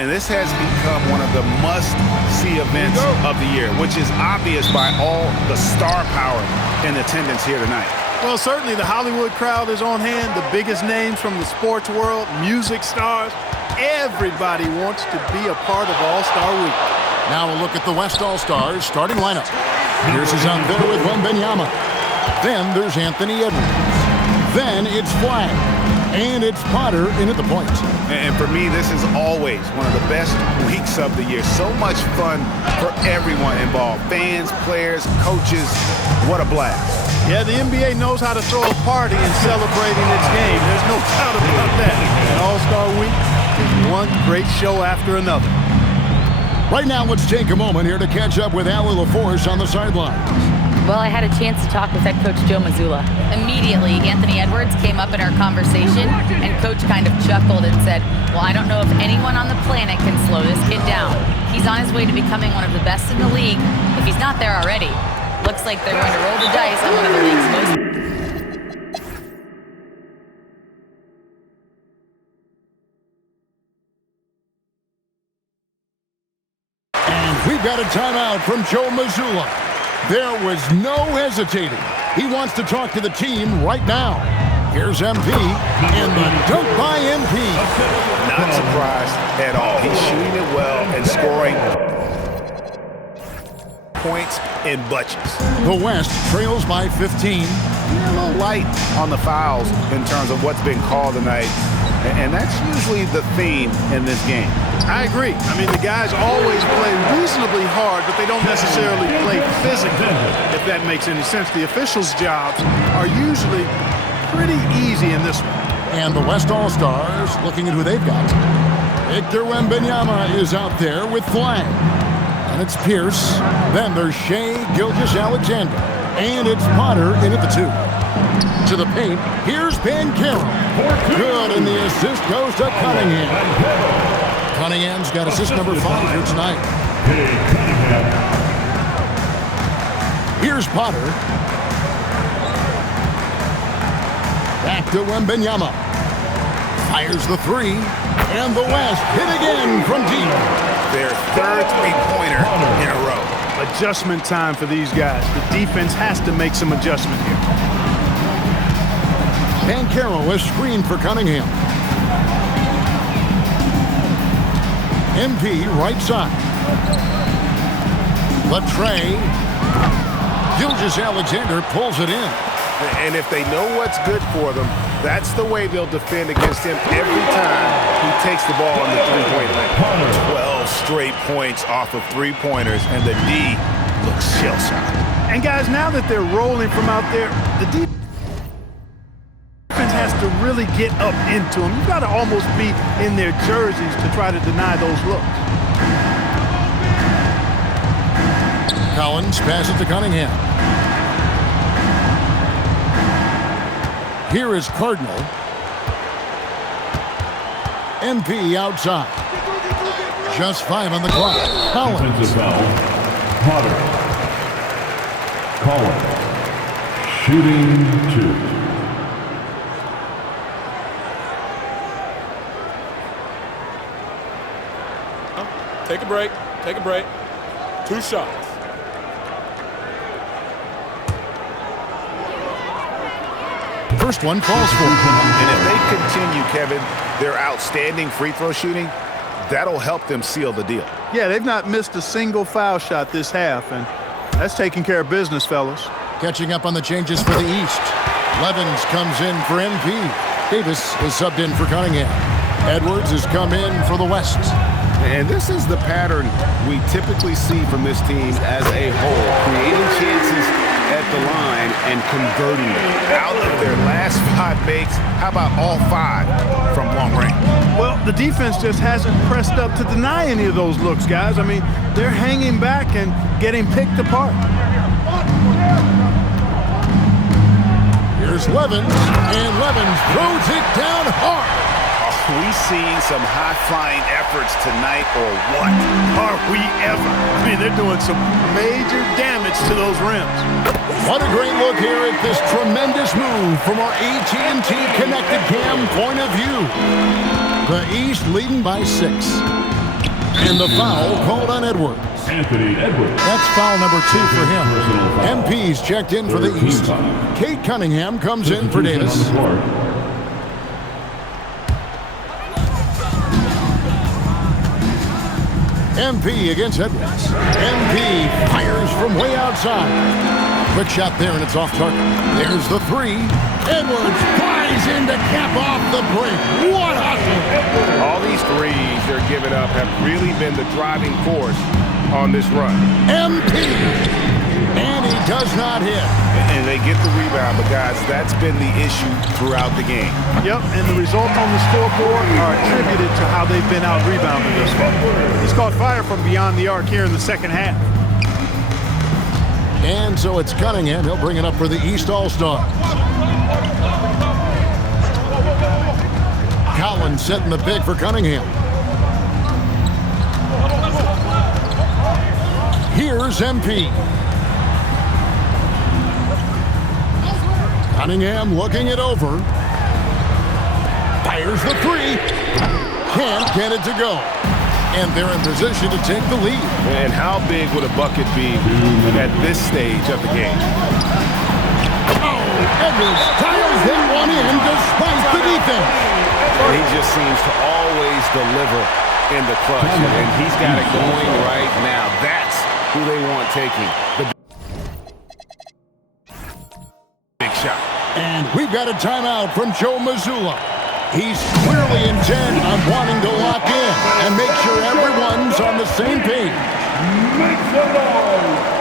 And this has become one of the must-see events of the year, which is obvious by all the star power in attendance here tonight. Well, certainly the Hollywood crowd is on hand, the biggest names from the sports world, music stars. Everybody wants to be a part of All-Star Week. Now a look at the West All-Stars starting lineup. Pierce is out there with Wembanyama. Then there's Anthony Edwards. Then it's Flag. And it's Potter in at the point. And for me, this is always one of the best weeks of the year. So much fun for everyone involved. Fans, players, coaches. What a blast. Yeah, the NBA knows how to throw a party in celebrating its game. There's no doubt about that. And All-Star Week is one great show after another. Right now, let's take a moment here to catch up with Allie LaForce on the sidelines. Well, I had a chance to talk with head coach Joe Mazzulla. Immediately, Anthony Edwards came up in our conversation, and coach kind of chuckled and said, well, I don't know if anyone on the planet can slow this kid down. He's on his way to becoming one of the best in the league, if he's not there already. Looks like they're going to roll the dice on one of the league's most... And we've got a timeout from Joe Mazzulla. There was no hesitating. He wants to talk to the team right now. Here's MP, and the dunk by MP. Not surprised at all. He's shooting it well and scoring points in bunches. The West trails by 15. A little light on the fouls in terms of what's been called tonight. And that's usually the theme in this game. I agree. I mean, the guys always play reasonably hard, but they don't necessarily play physically, if that makes any sense. The officials' jobs are usually pretty easy in this one. And the West All-Stars looking at who they've got. Victor Wembanyama is out there with Flag. And it's Pierce. Then there's Shai Gilgeous-Alexander. And it's Potter in at the 2. To the paint, here's Banchero. Good, and the assist goes to Cunningham. Cunningham's got assist number 5 here tonight. Here's Potter. Back to Wembanyama. Fires the 3, and the West hit again from deep. Their third three-pointer in a row. Adjustment time for these guys. The defense has to make some adjustment here. Banchero is screened for Cunningham. MP right side. Latrey. Gilgeous-Alexander pulls it in. And if they know what's good for them, that's the way they'll defend against him every time he takes the ball on the three-point line. 12 straight points off of three-pointers, and the D looks shell-shocked. And guys, now that they're rolling from out there, the defense has to really get up into them. You've got to almost be in their jerseys to try to deny those looks. Collins passes to Cunningham. Here is Cardinal. MP outside. Just 5 on the clock. Collins. Offensive foul. Potter. Collins. Shooting 2. Take a break. Take a break. 2 shots. First one falls for. And if they continue, Kevin, their outstanding free throw shooting, that'll help them seal the deal. Yeah, they've not missed a single foul shot this half, and that's taking care of business, fellas. Catching up on the changes for the East. Levens comes in for MP. Davis is subbed in for Cunningham. Edwards has come in for the West. And this is the pattern we typically see from this team as a whole, creating chances at the line and converting them. Out of their last 5 makes, how about all 5 from long range? Well, the defense just hasn't pressed up to deny any of those looks, guys. I mean, they're hanging back and getting picked apart. Here's Levens, and Levens throws it down hard. Are we seeing some high-flying efforts tonight, or what? Are we ever? I mean, they're doing some major damage to those rims. What a great look here at this tremendous move from our AT&T Connected Cam point of view. The East leading by 6. And the foul called on Edwards. Anthony Edwards. That's foul number 2 for him. Personal foul. MP's checked in for the Third team East. foul. Kate Cunningham comes in for Substitution Davis. on the court. MP against Edwards. MP fires from way outside. Quick shot there, and it's off target. There's the 3. Edwards flies in to cap off the break. What hustle! All these threes they're giving up have really been the driving force on this run. MP! And he does not hit. And they get the rebound, but guys, that's been the issue throughout the game. Yep, and the results on the scoreboard are attributed to how they've been out-rebounded this far. He's caught fire from beyond the arc here in the second half. And so it's Cunningham. He'll bring it up for the East All-Star. Collins setting the pick for Cunningham. Here's MP. Cunningham looking it over. Fires the 3. Can't get it to go. And they're in position to take the lead. And how big would a bucket be at this stage of the game? Oh, Edwards tiles that one in despite the defense. And he just seems to always deliver in the clutch. And he's got it going right now. That's who they want taking the big shot. And we've got a timeout from Joe Mazzulla. He's clearly intent on wanting to lock in and make sure everyone's on the same page. Make some noise.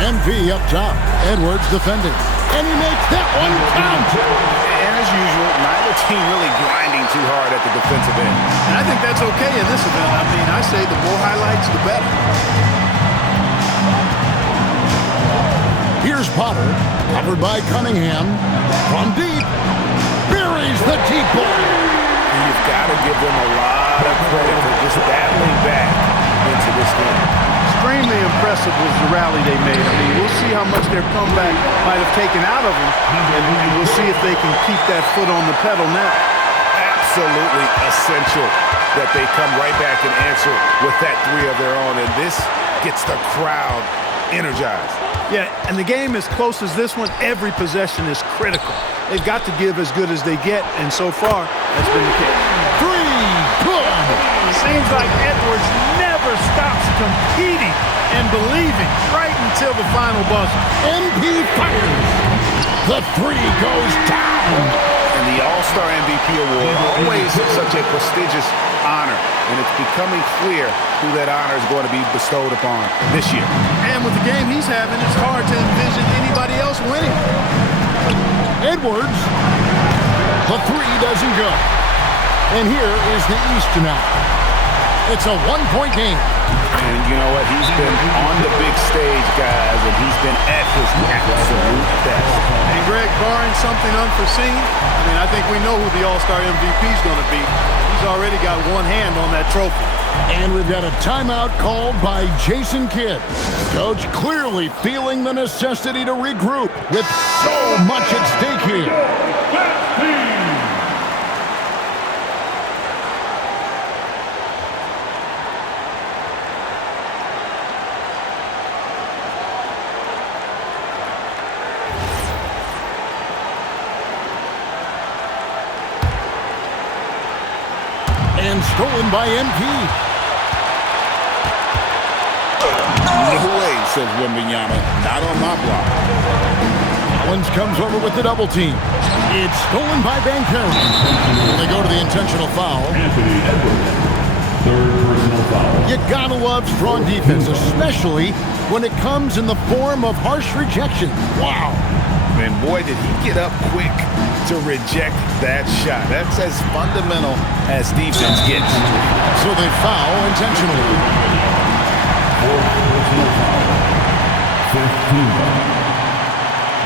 MP up top. Edwards defending. And he makes that one count. And as usual, neither team really grinding too hard at the defensive end. And I think that's okay in this event. I mean, I say the more highlights, the better. Here's Potter, covered by Cunningham. From deep, buries the deep ball. You've got to give them a lot of credit for just battling back into this game. Extremely impressive was the rally they made. I mean, we'll see how much their comeback might have taken out of them, and we'll see if they can keep that foot on the pedal now. Absolutely essential that they come right back and answer with that 3 of their own, and this gets the crowd energized. Yeah, and the game as close as this one, every possession is critical. They've got to give as good as they get, and so far, that's been the case. 3, good. It seems like Edwards never stops competing and believing right until the final buzzer. MP fires. The 3 goes down. And the All-Star MVP award, always such a prestigious honor, and it's becoming clear who that honor is going to be bestowed upon this year. And with the game he's having, it's hard to envision anybody else winning. Edwards. The 3 doesn't go. And here is the East tonight. It's a 1-point game. And you know what? He's been on the big stage, guys, and he's been at his absolute best. And Greg, barring something unforeseen, I mean, I think we know who the All-Star MVP is going to be. He's already got one hand on that trophy. And we've got a timeout called by Jason Kidd. Coach clearly feeling the necessity to regroup with so much at stake here. And stolen by MP. No way, says Wembanyama. Not on my block. Collins comes over with the double team. It's stolen by Banchero. They go to the intentional foul. Anthony Edwards. Third personal foul. You gotta love strong defense, especially when it comes in the form of harsh rejection. Wow. And boy, did he get up quick to reject that shot. That's as fundamental as defense gets. So they foul intentionally. Fourth personal foul. Fifth team foul.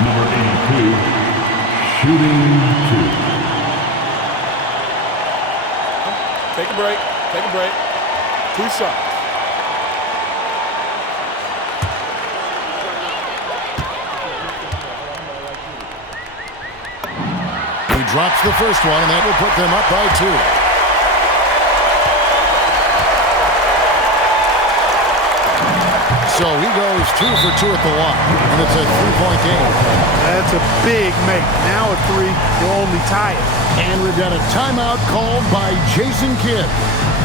Number 82, shooting 2. Take a a break. Take a break. 2 shots. He drops the first one, and that will put them up by 2. So he goes 2 for 2 at the line, and it's a 3-point game. That's a big make. Now a 3, you'll only tie it. And we've got a timeout called by Jason Kidd.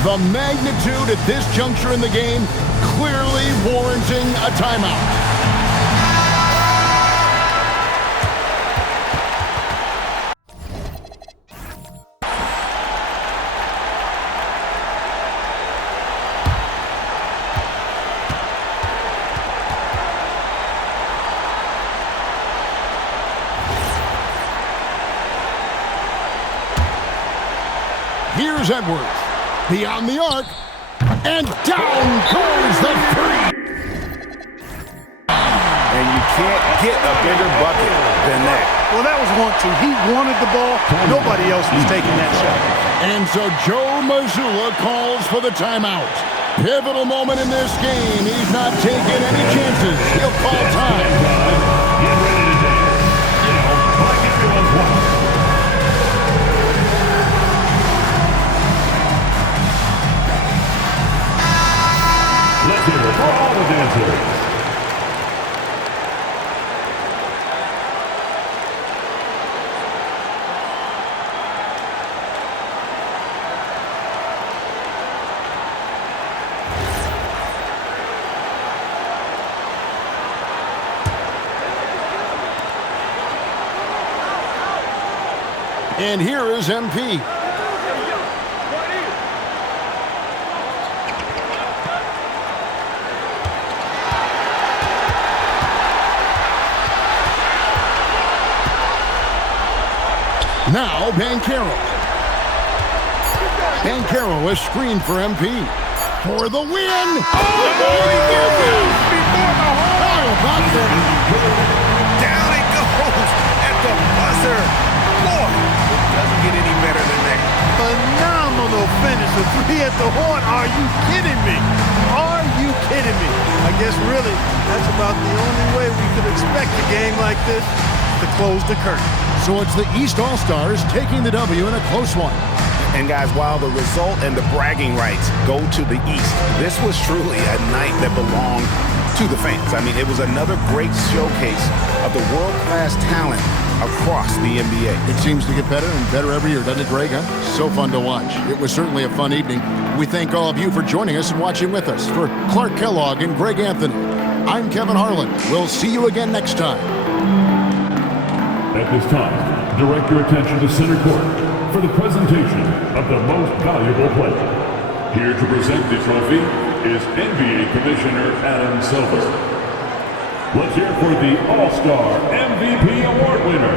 The magnitude at this juncture in the game clearly warranting a timeout. Here's Edwards, beyond the arc, and down goes the 3. And you can't get a bigger bucket than that. Well, that was 1-2. He wanted the ball. Nobody else was taking that shot. And so Joe Mazzulla calls for the timeout. Pivotal moment in this game. He's not taking any chances. He'll call time. Let's hear it for all the dancers. And here is MP. Now Banchero. Banchero is screened for MP. For the win! Oh, Down it goes at the buzzer. Boy, doesn't get any better than that. Phenomenal finish. A 3 at the horn. Are you kidding me? Are you kidding me? I guess really that's about the only way we could expect a game like this to close the curtain. So it's the East All-Stars taking the W in a close one. And guys, while the result and the bragging rights go to the East, this was truly a night that belonged to the fans. I mean, it was another great showcase of the world-class talent across the NBA. It seems to get better and better every year, doesn't it, Greg? Huh? So fun to watch. It was certainly a fun evening. We thank all of you for joining us and watching with us. For Clark Kellogg and Greg Anthony, I'm Kevin Harlan. We'll see you again next time. At this time, direct your attention to center court for the presentation of the most valuable player. Here to present the trophy is NBA Commissioner Adam Silver. Let's hear for the All-Star MVP Award winner,